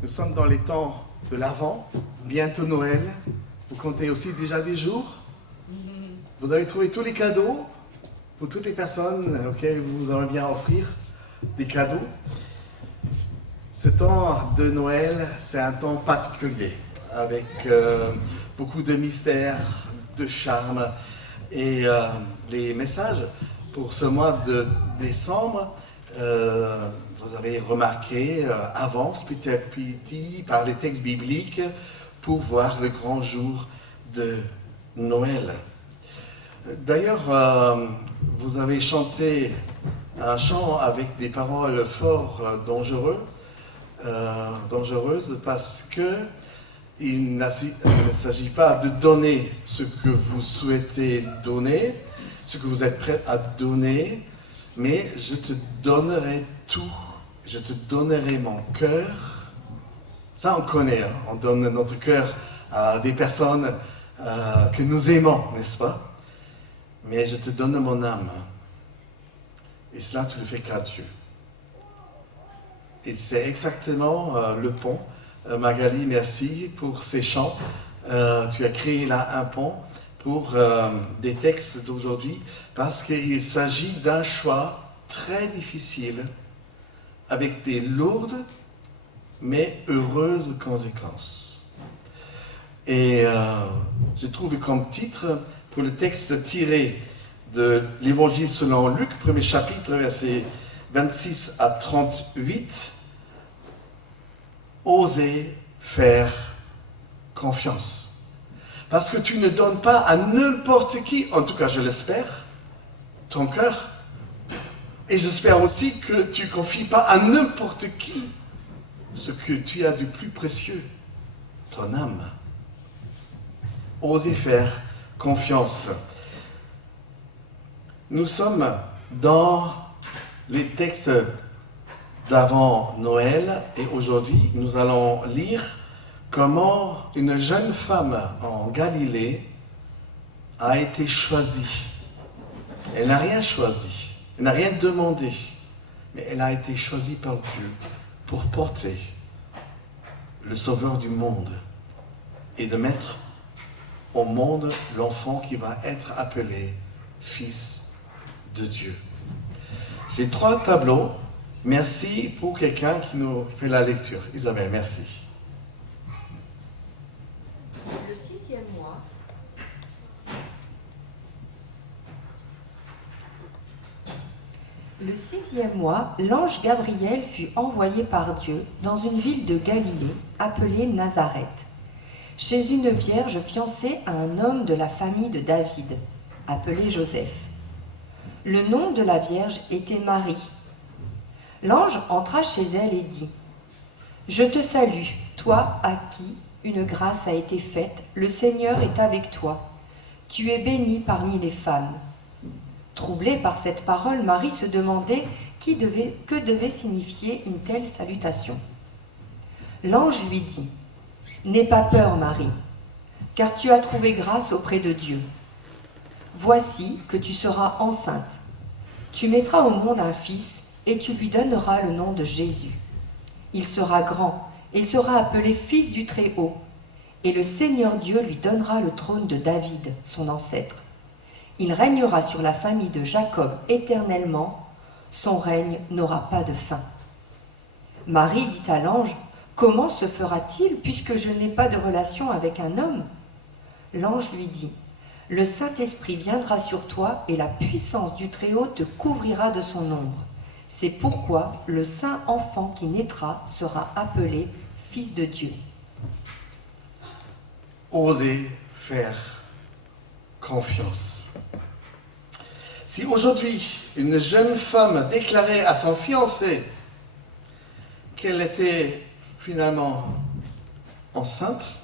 Nous sommes dans les temps de l'Avent, bientôt Noël. Vous comptez aussi déjà des jours. Vous avez trouvé tous les cadeaux pour toutes les personnes auxquelles vous aimeriez bien offrir des cadeaux. Ce temps de Noël, c'est un temps particulier, avec beaucoup de mystère, de charme. Et les messages pour ce mois de décembre, vous avez remarqué, avance petit à petit par les textes bibliques pour voir le grand jour de Noël. D'ailleurs, vous avez chanté un chant avec des paroles fort dangereuses parce que il ne s'agit pas de donner ce que vous souhaitez donner, ce que vous êtes prêt à donner, mais je te donnerai tout, je te donnerai mon cœur. Ça on connaît, hein? On donne notre cœur à des personnes que nous aimons, n'est-ce pas? Mais je te donne mon âme. Et cela, tu le fais qu'à Dieu. Et c'est exactement le pont. Magali, merci pour ces chants. Tu as créé là un pont pour des textes d'aujourd'hui parce qu'il s'agit d'un choix très difficile avec des lourdes mais heureuses conséquences. Et je trouve comme titre pour le texte tiré de l'Évangile selon Luc, premier chapitre, versets 26 à 38, oser faire confiance. Parce que tu ne donnes pas à n'importe qui, en tout cas je l'espère, ton cœur. Et j'espère aussi que tu ne confies pas à n'importe qui ce que tu as du plus précieux, ton âme. Oser faire confiance. Nous sommes dans les textes d'avant Noël et aujourd'hui nous allons lire comment une jeune femme en Galilée a été choisie. Elle n'a rien choisi, elle n'a rien demandé, mais elle a été choisie par Dieu pour porter le Sauveur du monde et de mettre au monde l'enfant qui va être appelé Fils de Dieu. J'ai 3 tableaux. Merci pour quelqu'un qui nous fait la lecture. Isabelle, merci. Le 6e mois. Le 6e mois, l'ange Gabriel fut envoyé par Dieu dans une ville de Galilée appelée Nazareth, chez une vierge fiancée à un homme de la famille de David, appelé Joseph. Le nom de la vierge était Marie. L'ange entra chez elle et dit : « Je te salue, toi à qui une grâce a été faite, le Seigneur est avec toi. Tu es bénie parmi les femmes. » Troublée par cette parole, Marie se demandait que devait signifier une telle salutation. L'ange lui dit : « N'aie pas peur, Marie, car tu as trouvé grâce auprès de Dieu. Voici que tu seras enceinte. Tu mettras au monde un fils et tu lui donneras le nom de Jésus. Il sera grand et sera appelé Fils du Très-Haut. Et le Seigneur Dieu lui donnera le trône de David, son ancêtre. Il régnera sur la famille de Jacob éternellement. Son règne n'aura pas de fin. » Marie dit à l'ange : « Comment se fera-t-il puisque je n'ai pas de relation avec un homme ?» L'ange lui dit : « Le Saint-Esprit viendra sur toi et la puissance du Très-Haut te couvrira de son ombre. C'est pourquoi le saint enfant qui naîtra sera appelé Fils de Dieu. » Oser faire confiance. Si aujourd'hui une jeune femme déclarait à son fiancé qu'elle était finalement enceinte,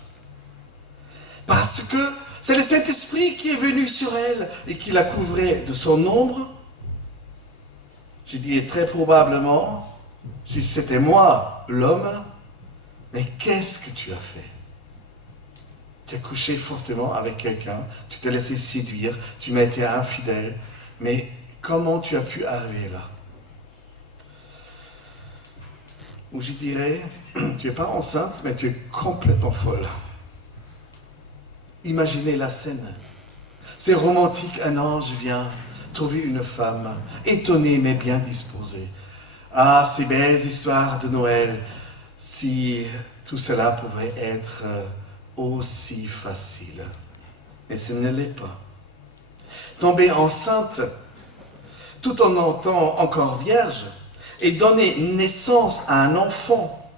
parce que c'est le Saint-Esprit qui est venu sur elle et qui la couvrait de son ombre, je dis très probablement, si c'était moi, l'homme, mais qu'est-ce que tu as fait? Tu as couché fortement avec quelqu'un, tu t'es laissé séduire, tu m'as été infidèle, mais comment tu as pu arriver là? ou je dirais, tu n'es pas enceinte, mais tu es complètement folle. Imaginez la scène. C'est romantique, un ange vient trouver une femme, étonnée mais bien disposée. Ah, ces belles histoires de Noël, si tout cela pouvait être aussi facile. Mais ce ne l'est pas. Tomber enceinte, tout en étant encore vierge, et donner naissance à un enfant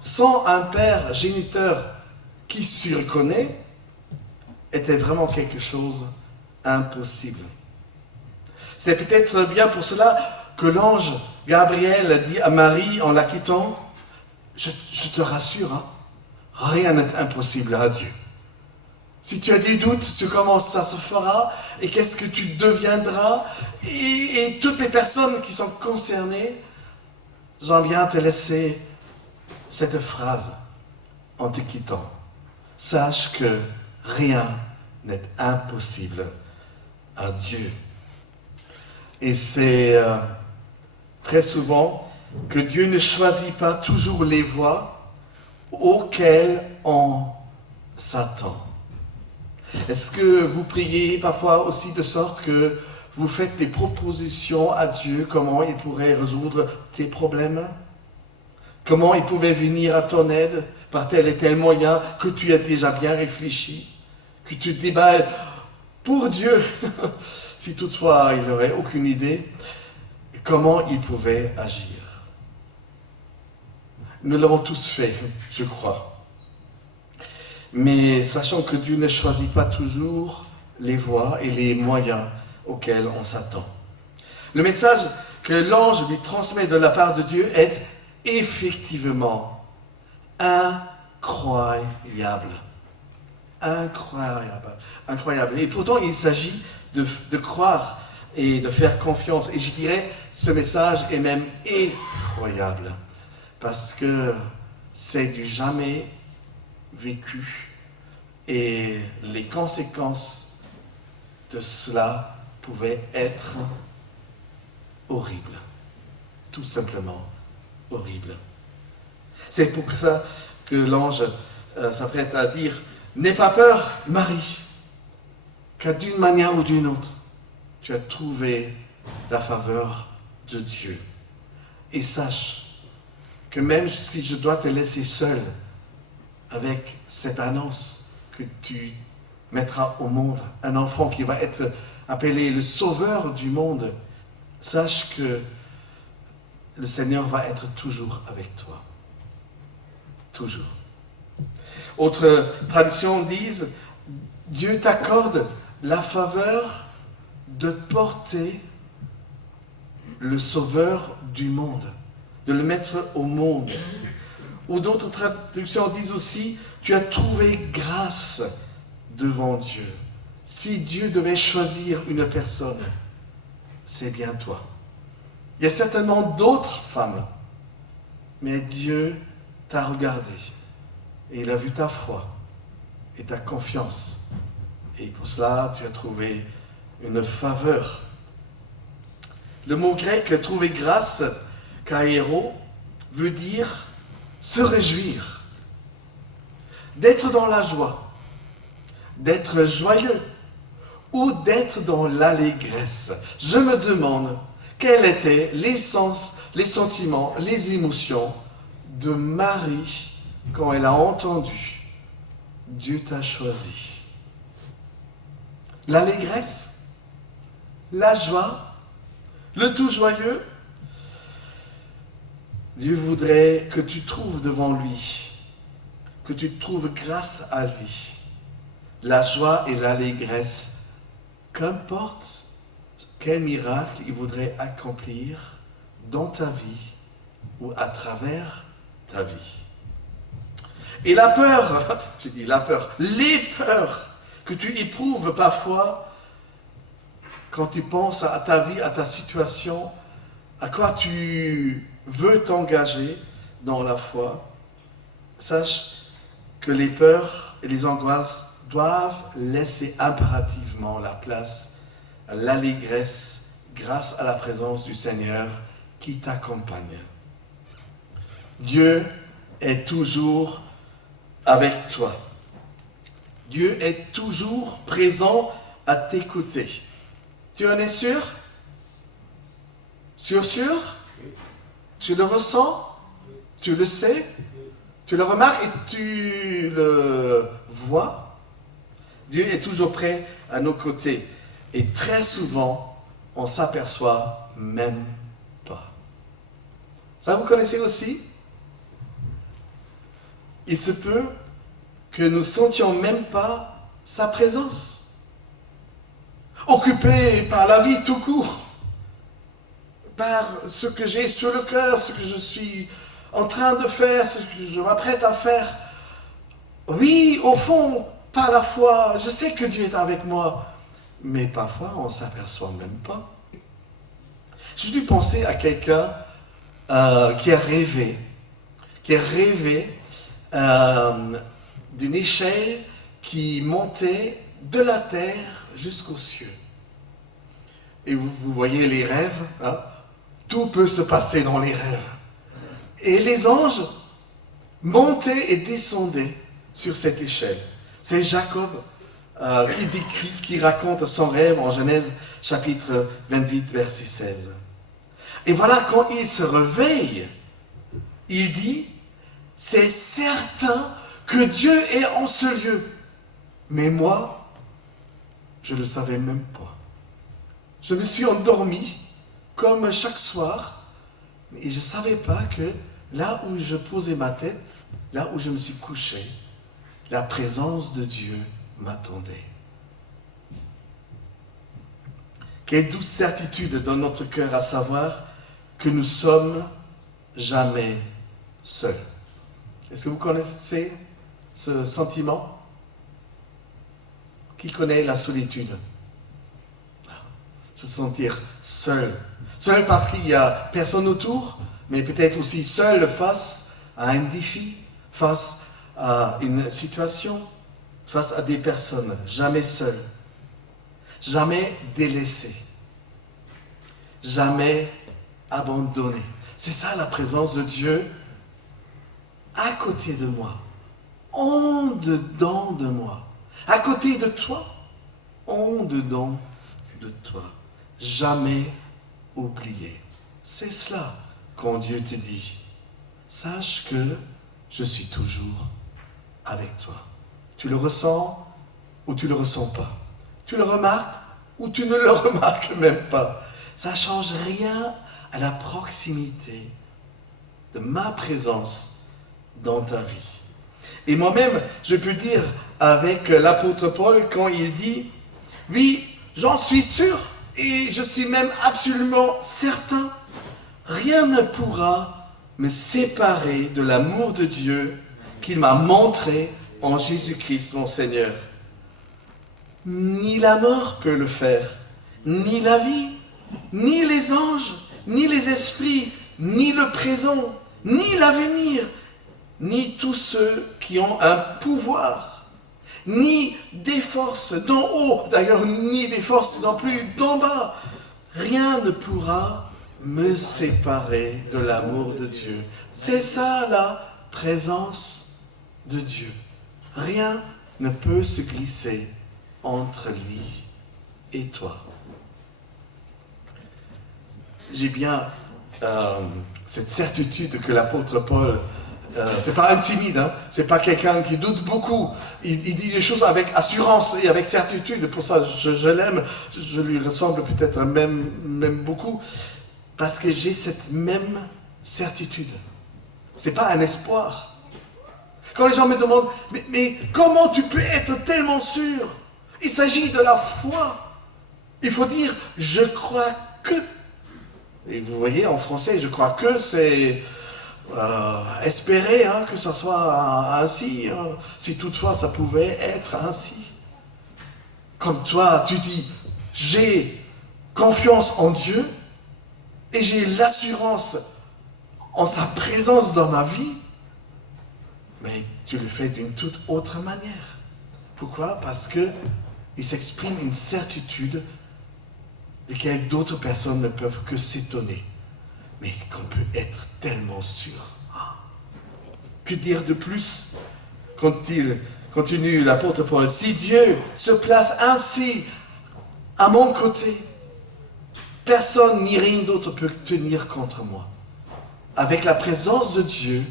sans un père géniteur qui s'y reconnaît, était vraiment quelque chose d'impossible. C'est peut-être bien pour cela que l'ange Gabriel dit à Marie en la quittant, je te rassure, hein, rien n'est impossible à Dieu. Si tu as des doutes sur comment ça se fera et qu'est-ce que tu deviendras, et toutes les personnes qui sont concernées, j'en viens te laisser cette phrase en te quittant. Sache que rien n'est impossible à Dieu. Et c'est très souvent que Dieu ne choisit pas toujours les voies auxquelles on s'attend. Est-ce que vous priez parfois aussi de sorte que vous faites des propositions à Dieu, comment il pourrait résoudre tes problèmes? Comment il pouvait venir à ton aide par tel et tel moyen que tu as déjà bien réfléchi, que tu déballes pour Dieu, si toutefois il n'aurait aucune idée, comment il pouvait agir. Nous l'avons tous fait, je crois. Mais sachant que Dieu ne choisit pas toujours les voies et les moyens auxquels on s'attend. Le message que l'ange lui transmet de la part de Dieu est effectivement incroyable. Incroyable. Incroyable. Et pourtant, il s'agit de croire et de faire confiance. Et je dirais, ce message est même effroyable. Parce que c'est du jamais vécu. Et les conséquences de cela pouvaient être horribles. Tout simplement horribles. C'est pour ça que l'ange s'apprête à dire « N'aie pas peur, Marie, car d'une manière ou d'une autre, tu as trouvé la faveur de Dieu. Et sache que même si je dois te laisser seule avec cette annonce que tu mettras au monde, un enfant qui va être appelé le sauveur du monde, sache que le Seigneur va être toujours avec toi. Toujours. Autres traditions disent, Dieu t'accorde la faveur de porter le sauveur du monde, de le mettre au monde. Ou d'autres traductions disent aussi, tu as trouvé grâce devant Dieu. Si Dieu devait choisir une personne, c'est bien toi. Il y a certainement d'autres femmes, mais Dieu t'a regardé et il a vu ta foi et ta confiance. Et pour cela, tu as trouvé une faveur. Le mot grec « trouver grâce », kairo, veut dire se réjouir, d'être dans la joie, d'être joyeux ou d'être dans l'allégresse. Je me demande quels étaient les sens, les sentiments, les émotions de Marie quand elle a entendu « Dieu t'a choisi ». L'allégresse, la joie, le tout joyeux. Dieu voudrait que tu trouves devant lui, que tu trouves grâce à lui, la joie et l'allégresse, qu'importe quel miracle il voudrait accomplir dans ta vie ou à travers ta vie. Et la peur, j'ai dit la peur, les peurs que tu éprouves parfois quand tu penses à ta vie, à ta situation, à quoi tu veux t'engager dans la foi, sache que les peurs et les angoisses doivent laisser impérativement la place à l'allégresse grâce à la présence du Seigneur qui t'accompagne. Dieu est toujours avec toi. Dieu est toujours présent à tes côtés. Tu en es sûr? Sûr? Tu le ressens? Tu le sais? Tu le remarques et tu le vois? Dieu est toujours prêt à nos côtés. Et très souvent, on ne s'aperçoit même pas. Ça, vous connaissez aussi? Il se peut que nous ne sentions même pas sa présence. Occupé par la vie tout court, par ce que j'ai sur le cœur, ce que je suis en train de faire, ce que je m'apprête à faire. Oui, au fond, par la foi, je sais que Dieu est avec moi, mais parfois on ne s'aperçoit même pas. J'ai dû penser à quelqu'un qui a rêvé d'une échelle qui montait de la terre jusqu'aux cieux. Et vous voyez les rêves, hein? Tout peut se passer dans les rêves. Et les anges montaient et descendaient sur cette échelle. C'est Jacob qui décrit, qui raconte son rêve en Genèse chapitre 28, verset 16. Et voilà, quand il se réveille, il dit, c'est certain que Dieu est en ce lieu. Mais moi, je ne le savais même pas. Je me suis endormi, comme chaque soir, et je ne savais pas que là où je posais ma tête, là où je me suis couché, la présence de Dieu m'attendait. Quelle douce certitude dans notre cœur à savoir que nous sommes jamais seuls. Est-ce que vous connaissez ce sentiment? Qui connaît la solitude? Se sentir seul. Seul parce qu'il n'y a personne autour, mais peut-être aussi seul face à un défi, face à une situation, face à des personnes. Jamais seul. Jamais délaissé. Jamais abandonné. C'est ça la présence de Dieu à côté de moi, en dedans de moi, à côté de toi, en dedans de toi. Jamais oublié. C'est cela quand Dieu te dit, sache que je suis toujours avec toi. Tu le ressens ou tu ne le ressens pas. Tu le remarques ou tu ne le remarques même pas. Ça ne change rien à la proximité de ma présence dans ta vie. Et moi-même, je peux dire avec l'apôtre Paul quand il dit, oui, j'en suis sûr et je suis même absolument certain, rien ne pourra me séparer de l'amour de Dieu qu'il m'a montré en Jésus-Christ mon Seigneur. Ni la mort peut le faire, ni la vie, ni les anges, ni les esprits, ni le présent, ni l'avenir, ni tous ceux qui ont un pouvoir, ni des forces d'en haut, d'ailleurs ni des forces non plus d'en bas. Rien ne pourra me séparer de l'amour de Dieu. C'est ça la présence de Dieu. Rien ne peut se glisser entre lui et toi. J'ai bien cette certitude que l'apôtre Paul, c'est pas un timide, hein, c'est pas quelqu'un qui doute beaucoup. Il dit des choses avec assurance et avec certitude. Pour ça, je l'aime, je lui ressemble peut-être même beaucoup, parce que j'ai cette même certitude. C'est pas un espoir. Quand les gens me demandent, mais comment tu peux être tellement sûr? Il s'agit de la foi. Il faut dire, je crois que. Et vous voyez, en français, je crois que c'est espérer que ça soit ainsi, si toutefois ça pouvait être ainsi. Comme toi, tu dis, j'ai confiance en Dieu et j'ai l'assurance en sa présence dans ma vie, mais tu le fais d'une toute autre manière. Pourquoi? Parce qu'il s'exprime une certitude desquelles d'autres personnes ne peuvent que s'étonner. Mais qu'on peut être tellement sûr. Que dire de plus quand il continue l'apôtre Paul? Si Dieu se place ainsi à mon côté, personne ni rien d'autre peut tenir contre moi. Avec la présence de Dieu,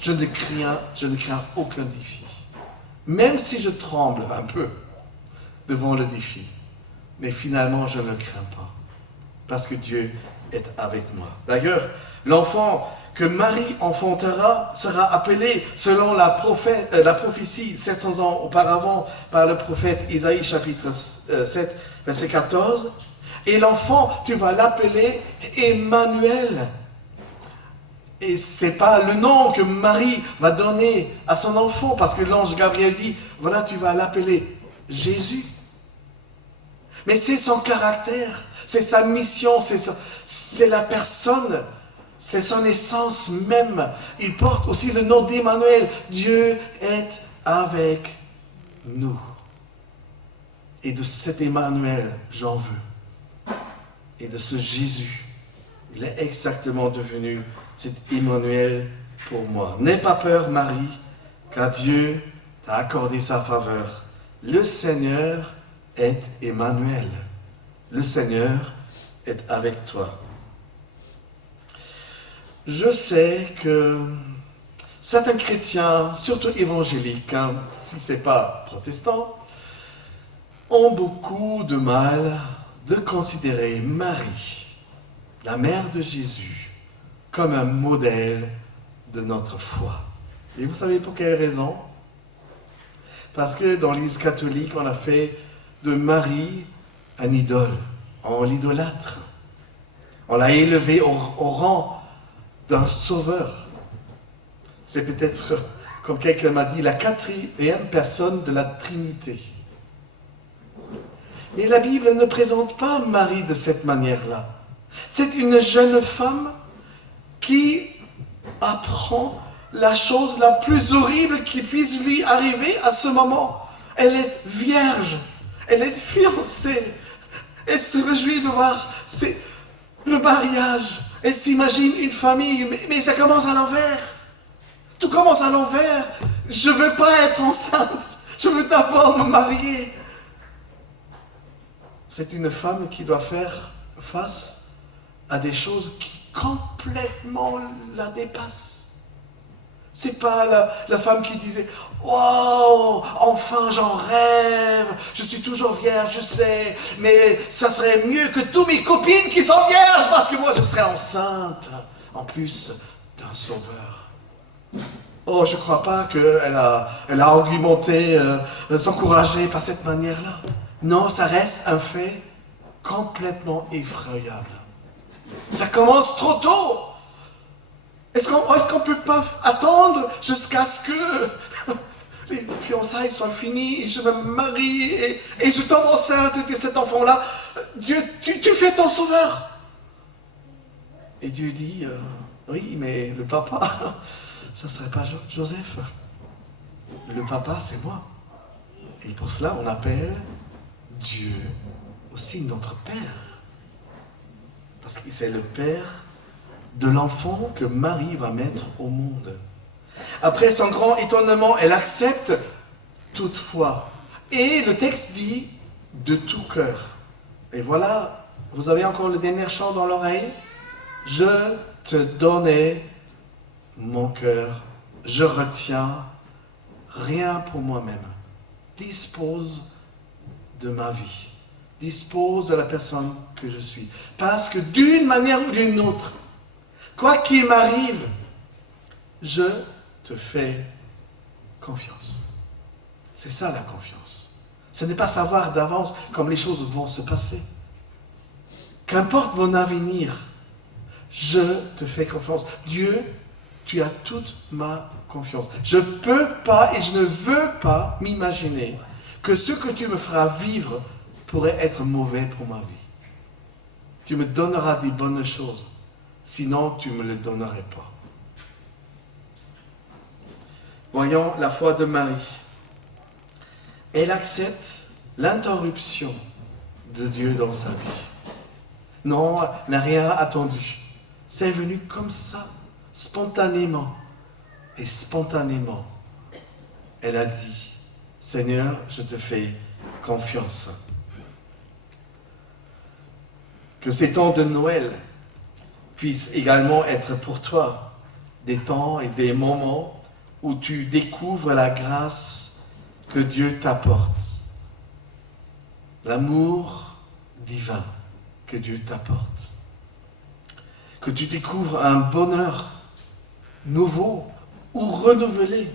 je ne crains aucun défi. Même si je tremble un peu devant le défi. Mais finalement, je ne le crains pas. Parce que Dieu est avec moi. D'ailleurs, l'enfant que Marie enfantera sera appelé, selon la prophétie 700 ans auparavant, par le prophète Isaïe, chapitre 7, verset 14. Et l'enfant, tu vas l'appeler Emmanuel. Et ce n'est pas le nom que Marie va donner à son enfant, parce que l'ange Gabriel dit, voilà, tu vas l'appeler Jésus. Mais c'est son caractère, c'est sa mission, c'est la personne, c'est son essence même. Il porte aussi le nom d'Emmanuel. Dieu est avec nous. Et de cet Emmanuel, j'en veux. Et de ce Jésus, il est exactement devenu cet Emmanuel pour moi. N'aie pas peur, Marie, car Dieu t'a accordé sa faveur. Le Seigneur est Emmanuel. Le Seigneur est avec toi. Je sais que certains chrétiens, surtout évangéliques, si ce n'est pas protestants, ont beaucoup de mal de considérer Marie, la mère de Jésus, comme un modèle de notre foi. Et vous savez pour quelle raison? Parce que dans l'Église catholique, on a fait de Marie un idole. On l'idolâtre. On l'a élevé au rang d'un sauveur. C'est peut-être, comme quelqu'un m'a dit, la 4e personne de la Trinité. Mais la Bible ne présente pas Marie de cette manière-là. C'est une jeune femme qui apprend la chose la plus horrible qui puisse lui arriver à ce moment. Elle est vierge, elle est fiancée, elle se réjouit de voir le mariage, elle s'imagine une famille, mais ça commence à l'envers. Tout commence à l'envers. Je ne veux pas être enceinte, je veux d'abord me marier. C'est une femme qui doit faire face à des choses qui complètement la dépassent. C'est pas la femme qui disait « Wow, enfin j'en rêve, je suis toujours vierge, je sais, mais ça serait mieux que toutes mes copines qui sont vierges parce que moi je serais enceinte, en plus d'un sauveur. » Oh, je ne crois pas qu'elle a argumenté, s'encourager par cette manière-là. Non, ça reste un fait complètement effroyable. Ça commence trop tôt. Est-ce qu'on ne peut pas attendre jusqu'à ce que les fiançailles soient finies et je me marie et je tombe enceinte de cet enfant-là? Dieu, tu fais ton sauveur. Et Dieu dit, oui, mais le papa, ça ne serait pas Joseph. Le papa, c'est moi. Et pour cela, on appelle Dieu aussi notre Père. Parce que c'est le Père de l'enfant que Marie va mettre au monde. Après son grand étonnement, elle accepte toutefois. Et le texte dit de tout cœur. Et voilà, vous avez encore le dernier chant dans l'oreille. Je te donnais mon cœur, je retiens rien pour moi-même. Dispose de ma vie. Dispose de la personne que je suis. Parce que d'une manière ou d'une autre, quoi qu'il m'arrive, je te fais confiance. C'est ça la confiance. Ce n'est pas savoir d'avance comme les choses vont se passer. Qu'importe mon avenir, je te fais confiance. Dieu, tu as toute ma confiance. Je ne peux pas et je ne veux pas m'imaginer que ce que tu me feras vivre pourrait être mauvais pour ma vie. Tu me donneras des bonnes choses. Sinon, tu ne me le donnerais pas. Voyons la foi de Marie. Elle accepte l'interruption de Dieu dans sa vie. Non, elle n'a rien attendu. C'est venu comme ça, spontanément. Et spontanément, elle a dit, Seigneur, je te fais confiance. Que ces temps de Noël puissent également être pour toi des temps et des moments où tu découvres la grâce que Dieu t'apporte, l'amour divin que Dieu t'apporte, que tu découvres un bonheur nouveau ou renouvelé,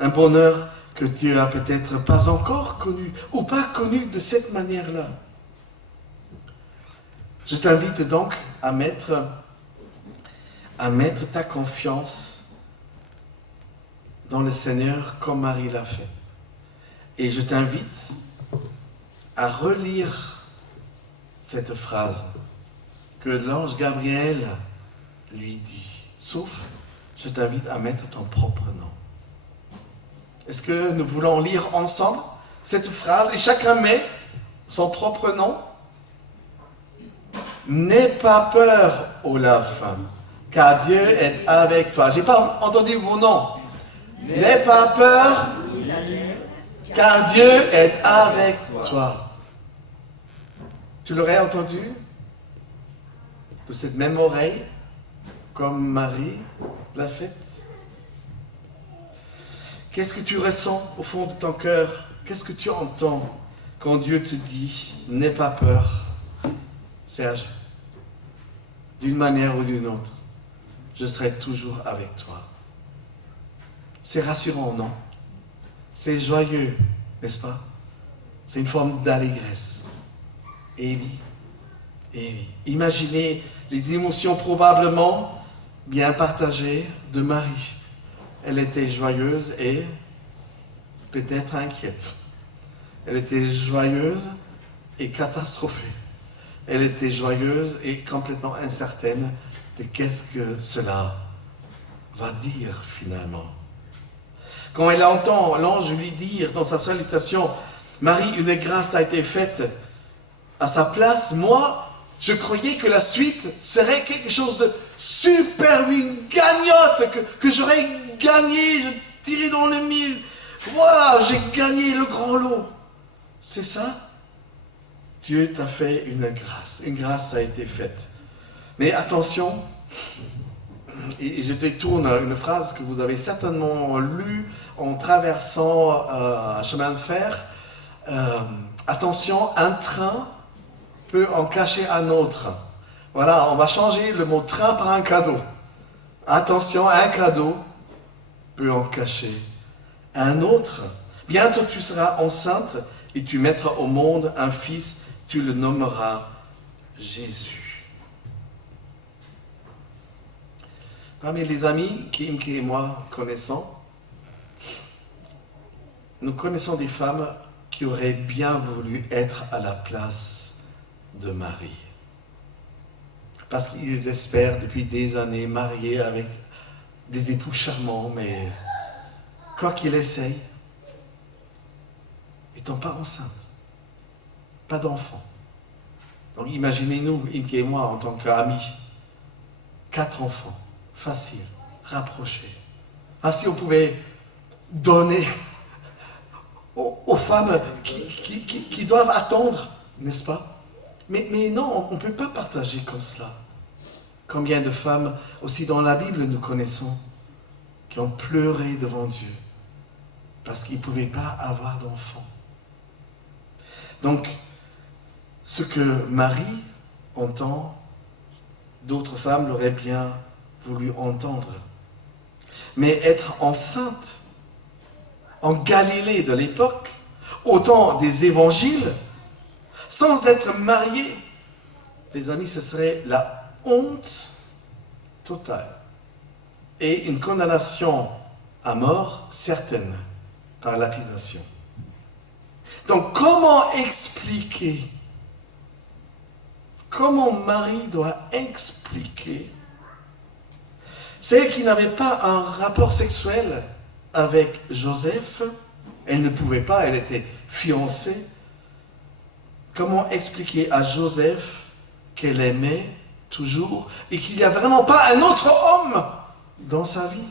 un bonheur que tu n'as peut-être pas encore connu ou pas connu de cette manière-là. Je t'invite donc à mettre ta confiance dans le Seigneur comme Marie l'a fait. Et je t'invite à relire cette phrase que l'ange Gabriel lui dit. Sauf, je t'invite à mettre ton propre nom. Est-ce que nous voulons lire ensemble cette phrase et chacun met son propre nom? N'aie pas peur, Olaf, car Dieu est avec toi. Je n'ai pas entendu vos noms. N'aie pas peur, car Dieu est avec toi. Tu l'aurais entendu de cette même oreille, comme Marie l'a faite? Qu'est-ce que tu ressens au fond de ton cœur? Qu'est-ce que tu entends quand Dieu te dit « N'aie pas peur » Serge, d'une manière ou d'une autre, je serai toujours avec toi. C'est rassurant, non? C'est joyeux, n'est-ce pas? C'est une forme d'allégresse. Et oui, et oui. Imaginez les émotions probablement bien partagées de Marie. Elle était joyeuse et peut-être inquiète. Elle était joyeuse et catastrophée. Elle était joyeuse et complètement incertaine de qu'est-ce que cela va dire finalement. Quand elle entend l'ange lui dire dans sa salutation, Marie, une grâce a été faite à sa place, moi, je croyais que la suite serait quelque chose de super, une gagnotte, que j'aurais gagné, je tirais dans le mille. Waouh, j'ai gagné le grand lot. C'est ça? Dieu t'a fait une grâce a été faite. Mais attention, et je détourne une phrase que vous avez certainement lue en traversant un chemin de fer. Attention, un train peut en cacher un autre. Voilà, on va changer le mot train par un cadeau. Attention, un cadeau peut en cacher un autre. Bientôt tu seras enceinte et tu mettras au monde un fils. Tu le nommeras Jésus. Parmi les amis qu'Imke et moi connaissons, nous connaissons des femmes qui auraient bien voulu être à la place de Marie. Parce qu'ils espèrent depuis des années mariés avec des époux charmants, mais quoi qu'ils essayent, n'étant pas enceintes. Pas d'enfants. Donc imaginez-nous, Imke et moi, en tant qu'amis, 4 enfants, faciles, rapprochés. Ah, si on pouvait donner aux femmes qui doivent attendre, n'est-ce pas? Mais non, on ne peut pas partager comme cela. Combien de femmes, aussi dans la Bible, nous connaissons, qui ont pleuré devant Dieu parce qu'ils ne pouvaient pas avoir d'enfants. Donc, ce que Marie entend, d'autres femmes l'auraient bien voulu entendre. Mais être enceinte en Galilée de l'époque, au temps des évangiles, sans être mariée, les amis, ce serait la honte totale et une condamnation à mort certaine par lapidation. Donc, comment Marie doit expliquer celle qui n'avait pas un rapport sexuel avec Joseph, elle ne pouvait pas, elle était fiancée. Comment expliquer à Joseph qu'elle aimait toujours et qu'il n'y a vraiment pas un autre homme dans sa vie?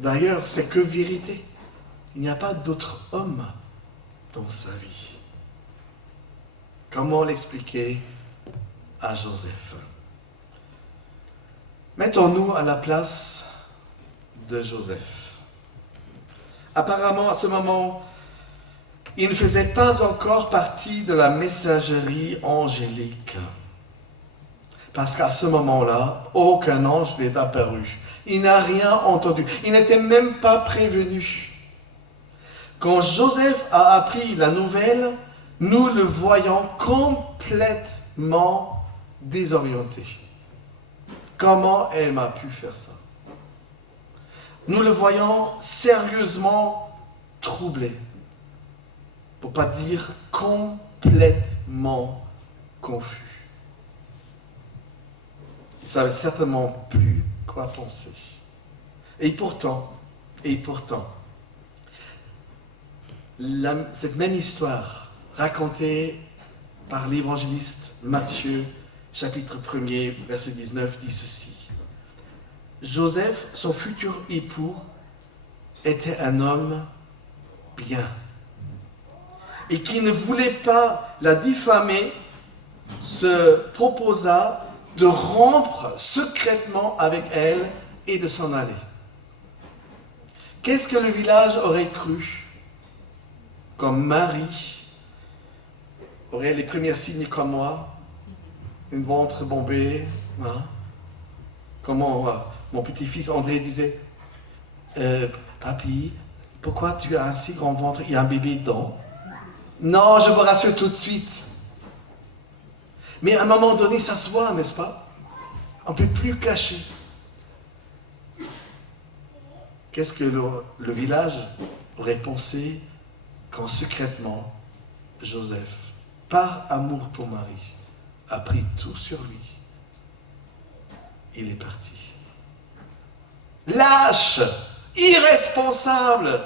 D'ailleurs, c'est que vérité. Il n'y a pas d'autre homme dans sa vie. Comment l'expliquer à Joseph? Mettons-nous à la place de Joseph. Apparemment, à ce moment, il ne faisait pas encore partie de la messagerie angélique. Parce qu'à ce moment-là, aucun ange n'est apparu. Il n'a rien entendu. Il n'était même pas prévenu. Quand Joseph a appris la nouvelle, nous le voyons complètement désorienté. Comment elle m'a pu faire ça? Nous le voyons sérieusement troublé, pour ne pas dire complètement confus. Il ne savait certainement plus quoi penser. Et pourtant, cette même histoire racontée par l'évangéliste Matthieu, chapitre 1er, verset 19, dit ceci. Joseph, son futur époux, était un homme bien. Et qui ne voulait pas la diffamer, se proposa de rompre secrètement avec elle et de s'en aller. Qu'est-ce que le village aurait cru? Comme Marie aurait les premiers signes comme moi, une ventre bombée, hein? Comment mon petit-fils André disait, Papy, pourquoi tu as un si grand ventre? Il y a un bébé dedans. Non, je vous rassure tout de suite. Mais à un moment donné, ça se voit, n'est-ce pas? On ne peut plus cacher. Qu'est-ce que le village aurait pensé quand secrètement Joseph, par amour pour Marie, a pris tout sur lui? Il est parti. Lâche, irresponsable.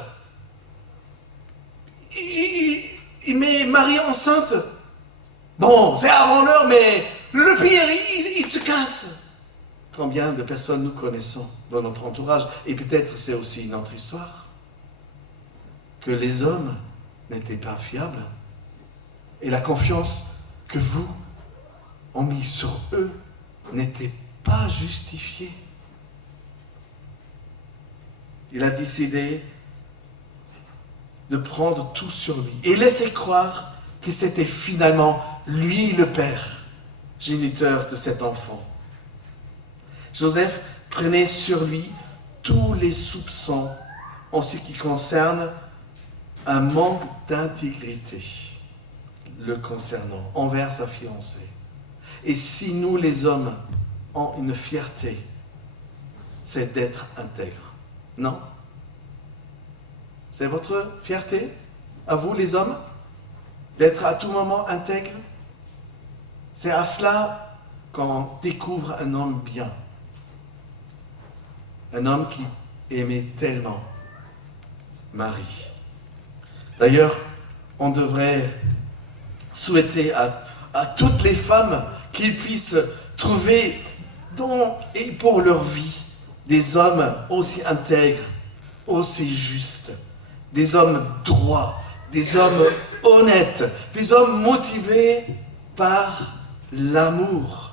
Il met Marie enceinte. Bon, c'est avant l'heure, mais le pire, il se casse. Combien de personnes nous connaissons dans notre entourage, et peut-être c'est aussi notre histoire, que les hommes n'étaient pas fiables, et la confiance que vous avez mis sur eux n'était pas justifiée. Il a décidé de prendre tout sur lui et laisser croire que c'était finalement lui le père, géniteur de cet enfant. Joseph prenait sur lui tous les soupçons en ce qui concerne un manque d'intégrité le concernant envers sa fiancée. Et si nous les hommes ont une fierté, c'est d'être intègre. Non? C'est votre fierté, à vous les hommes, d'être à tout moment intègre? C'est à cela qu'on découvre un homme bien. Un homme qui aimait tellement Marie. D'ailleurs, on devrait souhaiter à toutes les femmes qu'ils puissent trouver dans et pour leur vie des hommes aussi intègres, aussi justes, des hommes droits, des hommes honnêtes, des hommes motivés par l'amour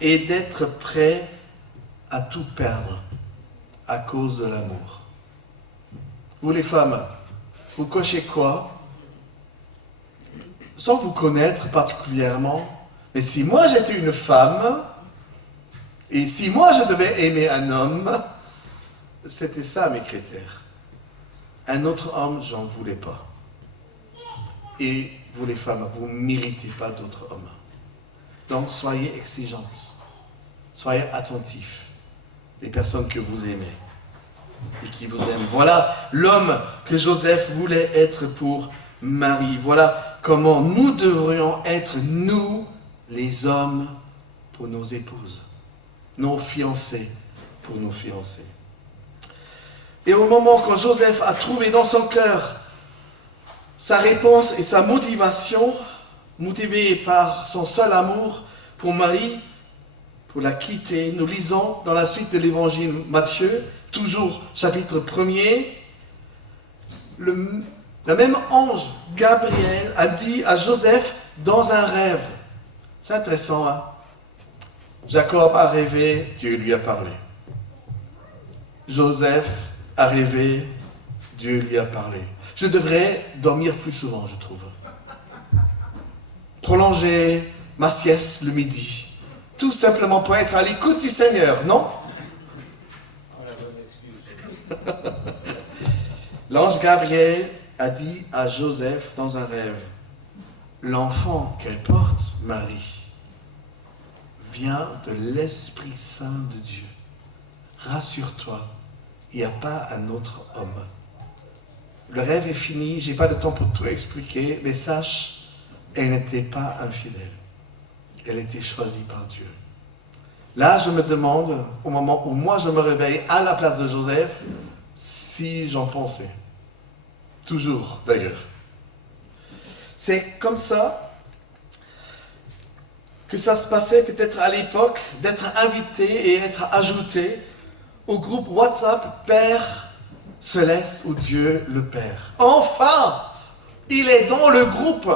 et d'être prêts à tout perdre à cause de l'amour. Vous les femmes, vous cochez quoi? Sans vous connaître particulièrement, mais si moi j'étais une femme, et si moi je devais aimer un homme, c'était ça mes critères. Un autre homme, j'en voulais pas. Et vous les femmes, vous ne méritez pas d'autres hommes. Donc soyez exigeantes, soyez attentifs, les personnes que vous aimez et qui vous aiment. Voilà l'homme que Joseph voulait être pour Marie. Voilà comment nous devrions être, nous, les hommes, pour nos épouses, nos fiancés, pour nos fiancés. Et au moment quand Joseph a trouvé dans son cœur sa réponse et sa motivation, motivé par son seul amour pour Marie, pour la quitter, nous lisons dans la suite de l'évangile Matthieu, Toujours, chapitre 1er, le même ange, Gabriel, a dit à Joseph dans un rêve. C'est intéressant, hein? Jacob a rêvé, Dieu lui a parlé. Joseph a rêvé, Dieu lui a parlé. Je devrais dormir plus souvent, je trouve. Prolonger ma sieste le midi. Tout simplement pour être à l'écoute du Seigneur, non? L'ange Gabriel a dit à Joseph dans un rêve, l'enfant qu'elle porte, Marie, vient de l'Esprit Saint de Dieu. Rassure-toi, il n'y a pas un autre homme. Le rêve est fini, je n'ai pas de temps pour tout expliquer, mais sache, elle n'était pas infidèle. Elle était choisie par Dieu. Là, je me demande, au moment où moi je me réveille à la place de Joseph, si j'en pensais. Toujours, d'ailleurs. C'est comme ça que ça se passait peut-être à l'époque, d'être invité et être ajouté au groupe WhatsApp Père Céleste ou Dieu le Père. Enfin, il est dans le groupe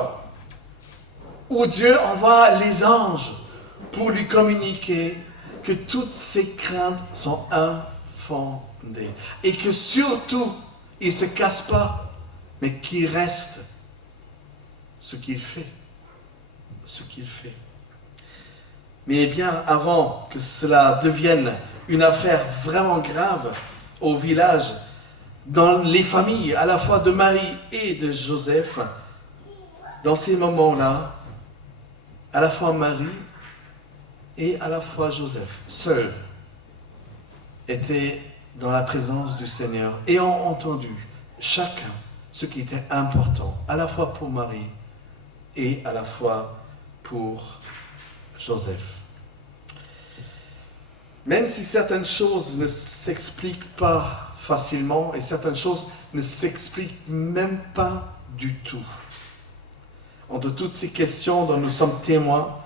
où Dieu envoie les anges pour lui communiquer que toutes ses craintes sont infondées et que surtout, il ne se casse pas, mais qu'il reste ce qu'il fait. Ce qu'il fait. Mais bien avant que cela devienne une affaire vraiment grave au village, dans les familles, à la fois de Marie et de Joseph, dans ces moments-là, à la fois Marie et à la fois Joseph, seuls, étaient dans la présence du Seigneur et ont entendu chacun ce qui était important, à la fois pour Marie et à la fois pour Joseph. Même si certaines choses ne s'expliquent pas facilement et certaines choses ne s'expliquent même pas du tout. Entre toutes ces questions dont nous sommes témoins,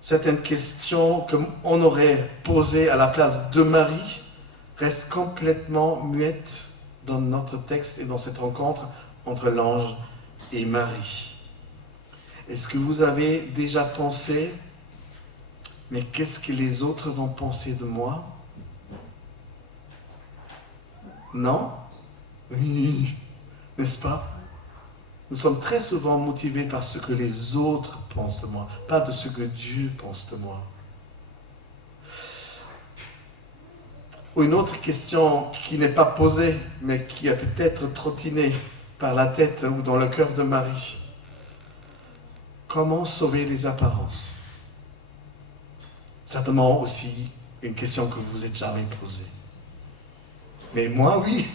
certaines questions qu'on aurait posées à la place de Marie restent complètement muettes dans notre texte et dans cette rencontre entre l'ange et Marie. Est-ce que vous avez déjà pensé, mais qu'est-ce que les autres vont penser de moi? Non? Oui, n'est-ce pas? Nous sommes très souvent motivés par ce que les autres pensent de moi, pas de ce que Dieu pense de moi. Ou une autre question qui n'est pas posée, mais qui a peut-être trottiné par la tête ou dans le cœur de Marie. Comment sauver les apparences? Certainement aussi une question que vous vous êtes jamais posée. Mais moi, oui.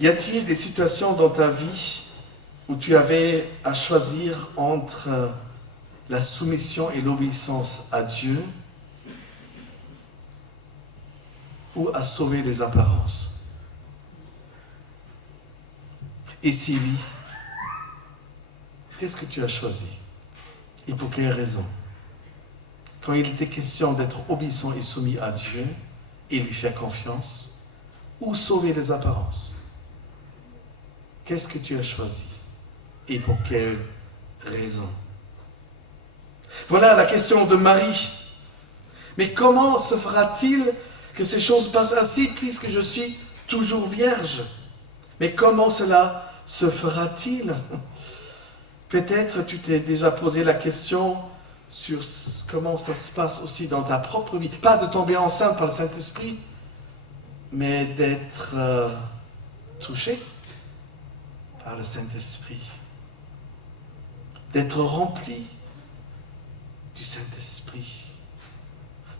Y a-t-il des situations dans ta vie où tu avais à choisir entre la soumission et l'obéissance à Dieu ou à sauver les apparences? Et si oui, qu'est-ce que tu as choisi? Et pour quelle raison? Quand il était question d'être obéissant et soumis à Dieu et lui faire confiance, ou sauver les apparences? Qu'est-ce que tu as choisi? Et pour quelle raison? Voilà la question de Marie. Mais comment se fera-t-il que ces choses passent ainsi puisque je suis toujours vierge? Mais comment cela se fera-t-il? Peut-être tu t'es déjà posé la question sur comment ça se passe aussi dans ta propre vie. Pas de tomber enceinte par le Saint-Esprit, mais d'être touché par le Saint-Esprit. D'être rempli du Saint-Esprit.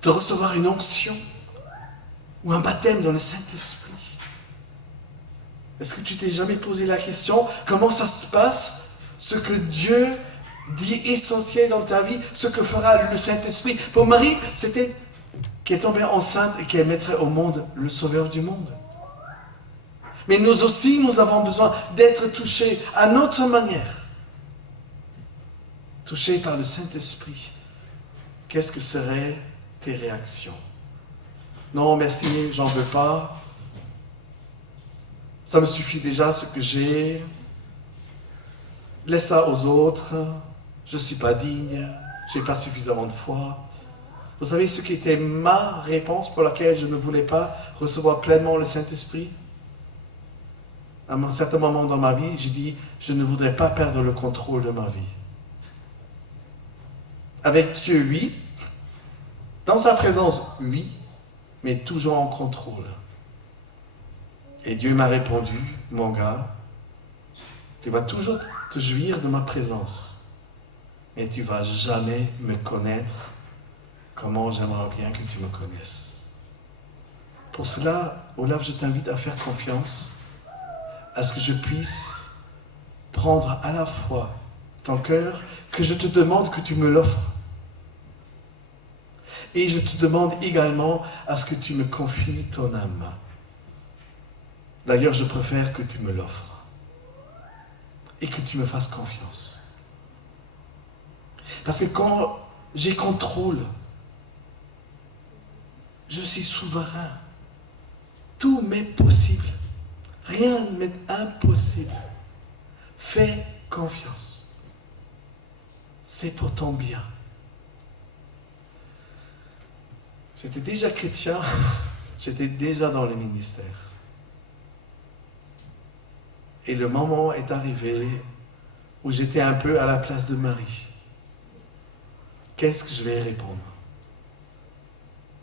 De recevoir une onction ou un baptême dans le Saint-Esprit. Est-ce que tu t'es jamais posé la question, comment ça se passe, ce que Dieu dit essentiel dans ta vie, ce que fera le Saint-Esprit? Pour Marie, c'était qu'elle tombait enceinte et qu'elle mettrait au monde le Sauveur du monde. Mais nous aussi, nous avons besoin d'être touchés à notre manière. Touchés par le Saint-Esprit. Qu'est-ce que seraient tes réactions? Non, merci, j'en veux pas. Ça me suffit déjà ce que j'ai. Laisse ça aux autres. Je ne suis pas digne. Je n'ai pas suffisamment de foi. Vous savez ce qui était ma réponse pour laquelle je ne voulais pas recevoir pleinement le Saint-Esprit? À un certain moment dans ma vie, j'ai dit, je ne voudrais pas perdre le contrôle de ma vie. Avec Dieu, oui. Dans sa présence, oui. Mais toujours en contrôle. Et Dieu m'a répondu, mon gars, tu vas toujours te jouir de ma présence. Mais tu ne vas jamais me connaître comment j'aimerais bien que tu me connaisses. Pour cela, Olaf, je t'invite à faire confiance à ce que je puisse prendre à la fois ton cœur, que je te demande que tu me l'offres. Et je te demande également à ce que tu me confies ton âme. D'ailleurs, je préfère que tu me l'offres et que tu me fasses confiance. Parce que quand j'ai contrôle, je suis souverain. Tout m'est possible. Rien ne m'est impossible. Fais confiance. C'est pour ton bien. J'étais déjà chrétien, j'étais déjà dans le ministère. Et le moment est arrivé où j'étais un peu à la place de Marie. Qu'est-ce que je vais répondre?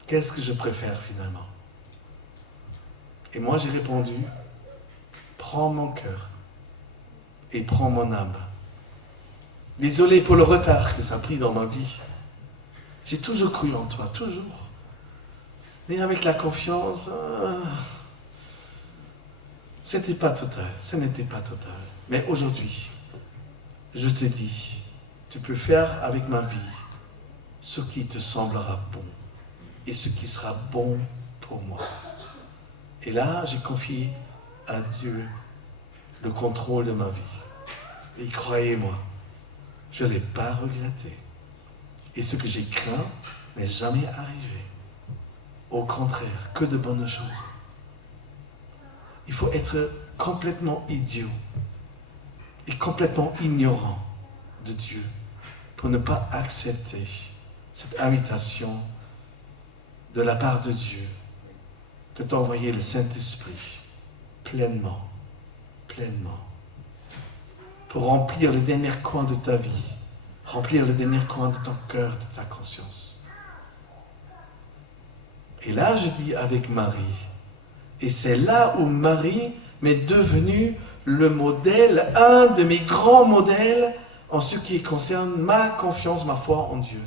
Qu'est-ce que je préfère finalement? Et moi j'ai répondu, prends mon cœur et prends mon âme. Désolé pour le retard que ça a pris dans ma vie. J'ai toujours cru en toi, toujours. Mais avec la confiance, c'était pas total, ce n'était pas total. Mais aujourd'hui, je te dis, tu peux faire avec ma vie ce qui te semblera bon et ce qui sera bon pour moi. Et là, j'ai confié à Dieu le contrôle de ma vie. Et croyez-moi, je ne l'ai pas regretté. Et ce que j'ai craint n'est jamais arrivé. Au contraire, que de bonnes choses. Il faut être complètement idiot et complètement ignorant de Dieu pour ne pas accepter cette invitation de la part de Dieu de t'envoyer le Saint-Esprit pleinement, pour remplir les derniers coins de ta vie, remplir les derniers coins de ton cœur, de ta conscience. Et là, je dis avec Marie, et c'est là où Marie m'est devenue le modèle, un de mes grands modèles en ce qui concerne ma confiance, ma foi en Dieu.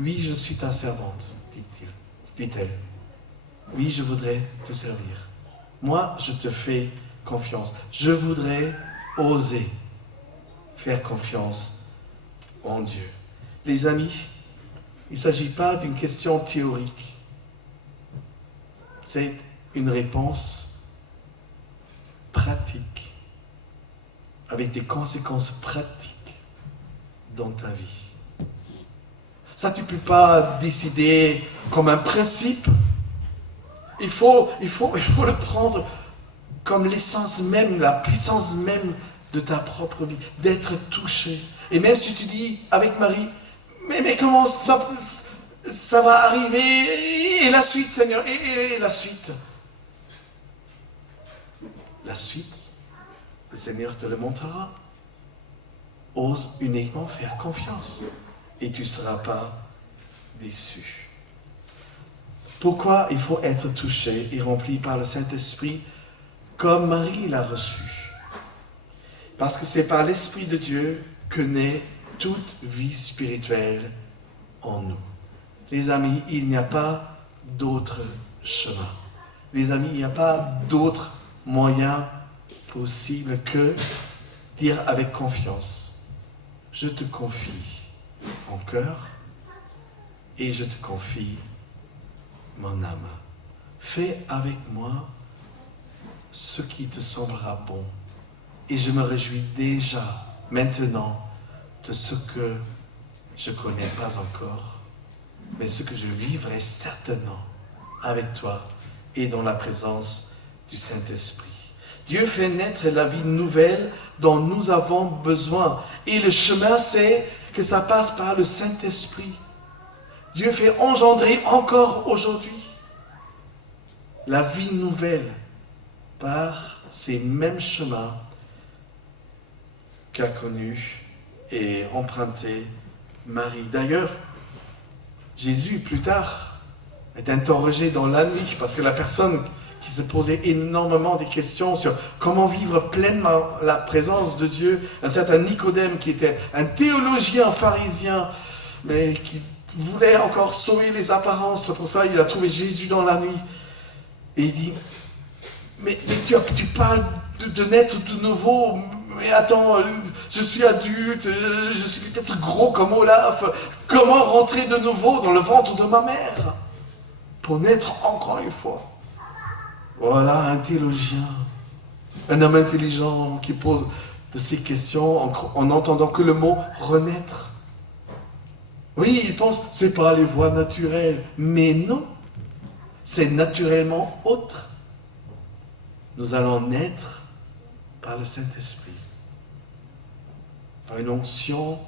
Oui, je suis ta servante, dit-elle. Oui, je voudrais te servir. Moi, je te fais confiance. Je voudrais oser faire confiance en Dieu. Les amis, il ne s'agit pas d'une question théorique. C'est une réponse pratique, avec des conséquences pratiques dans ta vie. Ça, tu ne peux pas décider comme un principe. Il faut le prendre comme l'essence même, la puissance même de ta propre vie, d'être touché. Et même si tu dis avec Marie, mais comment ça va arriver? Et la suite, Seigneur, et la suite? La suite, le Seigneur te le montrera. Ose uniquement faire confiance et tu ne seras pas déçu. Pourquoi il faut être touché et rempli par le Saint-Esprit comme Marie l'a reçu? Parce que c'est par l'Esprit de Dieu que naît toute vie spirituelle en nous. Les amis, il n'y a pas d'autre chemin. Les amis, il n'y a pas d'autre moyen possible que dire avec confiance, je te confie mon cœur et je te confie mon âme. Fais avec moi ce qui te semblera bon. Et je me réjouis déjà, maintenant, de ce que je ne connais pas encore, mais ce que je vivrai certainement avec toi et dans la présence du Saint-Esprit. Dieu fait naître la vie nouvelle dont nous avons besoin. Et le chemin, c'est que ça passe par le Saint-Esprit. Dieu fait engendrer encore aujourd'hui la vie nouvelle par ces mêmes chemins qu'a connu et emprunté Marie. D'ailleurs, Jésus, plus tard, est interrogé dans la nuit parce que la personne qui se posait énormément de questions sur comment vivre pleinement la présence de Dieu, un certain Nicodème qui était un théologien pharisien, mais qui voulait encore sauver les apparences. C'est pour ça qu'il a trouvé Jésus dans la nuit. Et il dit, mais tu parles de naître de nouveau, mais attends, je suis adulte, je suis peut-être gros comme Olaf, comment rentrer de nouveau dans le ventre de ma mère pour naître encore une fois? Voilà un théologien, un homme intelligent qui pose de ces questions en n'entendant que le mot renaître. Oui, il pense, c'est pas les voies naturelles, mais non, c'est naturellement autre. Nous allons naître par le Saint-Esprit, par une onction,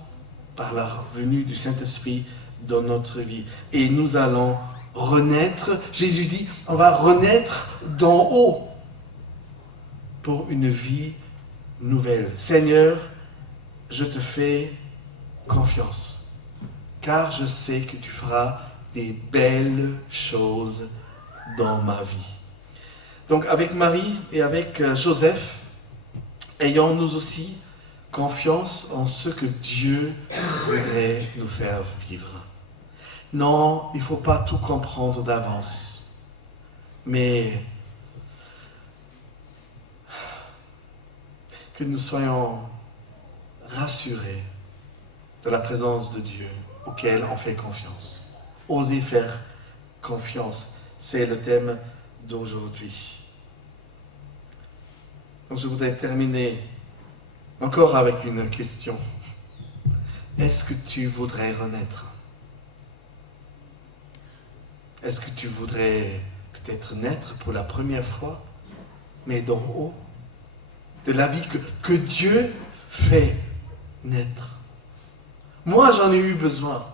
par la venue du Saint-Esprit dans notre vie. Et nous allons renaître, Jésus dit, on va renaître d'en haut pour une vie nouvelle. Seigneur, je te fais confiance, car je sais que tu feras des belles choses dans ma vie. Donc avec Marie et avec Joseph, ayons nous aussi confiance en ce que Dieu voudrait nous faire vivre. Non, il ne faut pas tout comprendre d'avance, mais que nous soyons rassurés de la présence de Dieu auquel on fait confiance. Oser faire confiance, c'est le thème d'aujourd'hui. Donc je voudrais terminer encore avec une question. Est-ce que tu voudrais renaître? Est-ce que tu voudrais peut-être naître pour la première fois, mais d'en haut, de la vie que Dieu fait naître? Moi, j'en ai eu besoin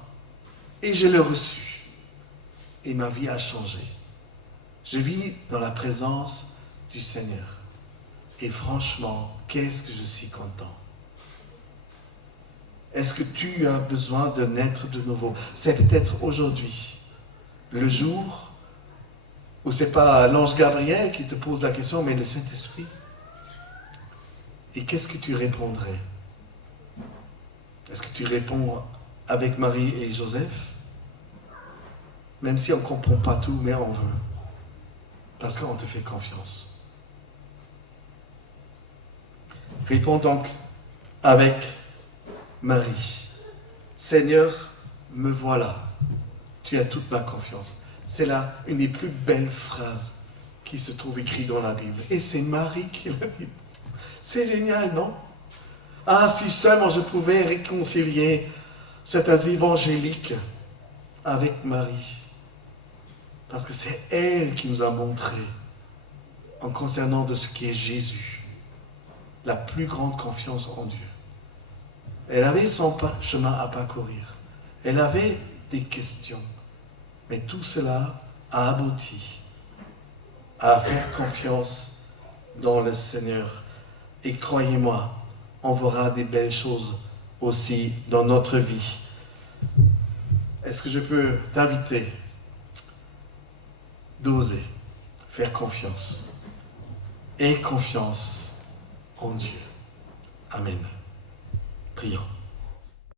et je l'ai reçu. Et ma vie a changé. Je vis dans la présence du Seigneur. Et franchement, qu'est-ce que je suis content. Est-ce que tu as besoin de naître de nouveau? C'est peut-être aujourd'hui le jour où ce n'est pas l'ange Gabriel qui te pose la question, mais le Saint-Esprit. Et qu'est-ce que tu répondrais? Est-ce que tu réponds avec Marie et Joseph? Même si on ne comprend pas tout, mais on veut. Parce qu'on te fait confiance. Réponds donc avec Marie. Seigneur, me voilà. Tu as toute ma confiance. C'est là une des plus belles phrases qui se trouve écrite dans la Bible. Et c'est Marie qui l'a dit. C'est génial, non? Ah, si seulement je pouvais réconcilier cet évangélique avec Marie. Parce que c'est elle qui nous a montré, en concernant de ce qui est Jésus, la plus grande confiance en Dieu. Elle avait son chemin à parcourir. Elle avait des questions. Mais tout cela a abouti à faire confiance dans le Seigneur. Et croyez-moi, on verra des belles choses aussi dans notre vie. Est-ce que je peux t'inviter d'oser faire confiance? Aie confiance en Dieu. Amen. Prions.